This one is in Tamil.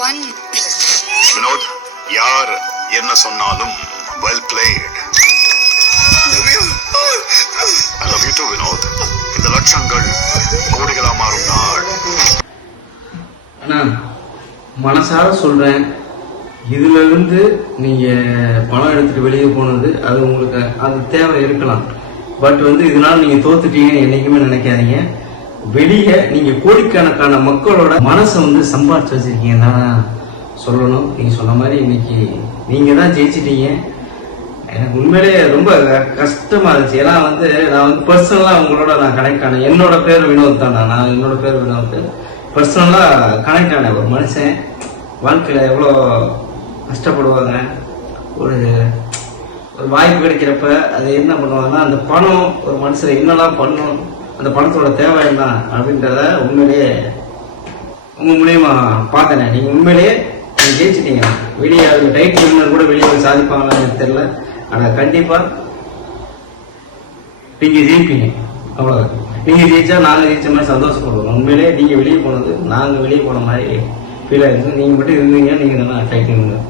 won. வினோத், யார் என்ன சொன்னாலும் well played. I love you too, Vinod. இந்த லட்சங்கள் கோடிகளா மாறும் நாள். அண்ணா, மனசார சொல்றேன், இதுல இருந்து நீங்க பணம் எடுத்துட்டு வெளியே போனது அது உங்களுக்கு அது தேவை இருக்கலாம். பட் இதனால நீங்க தோத்துட்டீங்கன்னு என்னைக்குமே நினைக்காதீங்க. வெளியே நீங்க கோடிக்கணக்கான மக்களோட மனசை சம்பாதிச்சு வச்சிருக்கீங்க தான் சொல்லணும். நீங்க சொன்ன மாதிரி இன்னைக்கு நீங்க தான் ஜெயிச்சிட்டீங்க. எனக்கு உண்மையிலேயே ரொம்ப கஷ்டமா இருந்துச்சு. ஏன்னா நான் பர்சனலா உங்களோட நான் கனெக்ட் ஆனேன். என்னோட பேர் வினோத் தான். நான் என்னோட பேர் வினோத். பர்சனலா கனெக்ட் ஆனேன். ஒரு மனுஷன் வாழ்க்கையில எவ்வளோ கஷ்டப்படுவாங்க. ஒரு வாய்ப்பு கிடைக்கிறப்ப அது என்ன பண்ணுவாங்கன்னா, அந்த பணம் ஒரு மனுஷனை என்னெல்லாம் பண்ணும், அந்த பணத்தோட தேவை என்ன அப்படின்றத உண்மையிலேயே உங்க மூலியமா பார்த்தேன். நீங்க உண்மையிலேயே நீங்க ஜெயிச்சிட்டீங்க. வெளியே டைட்டில் வின்னர் கூட வெளியே சாதிப்பாங்கன்னு எனக்கு தெரியல. ஆனா கண்டிப்பா நீங்க ஜெயிப்பீங்க. அவ்வளவுதான். நீங்க ஜெயிச்சா நாங்க ஜெயிச்ச மாதிரி சந்தோஷப்படுவோம். உண்மையிலேயே நீங்க வெளியே போனது நாங்க வெளியே போன மாதிரி ஃபீல் ஆயிருக்கு. நீங்க மட்டும் இருந்தீங்க, நீங்க தானே டைட்டில் வின்னர்.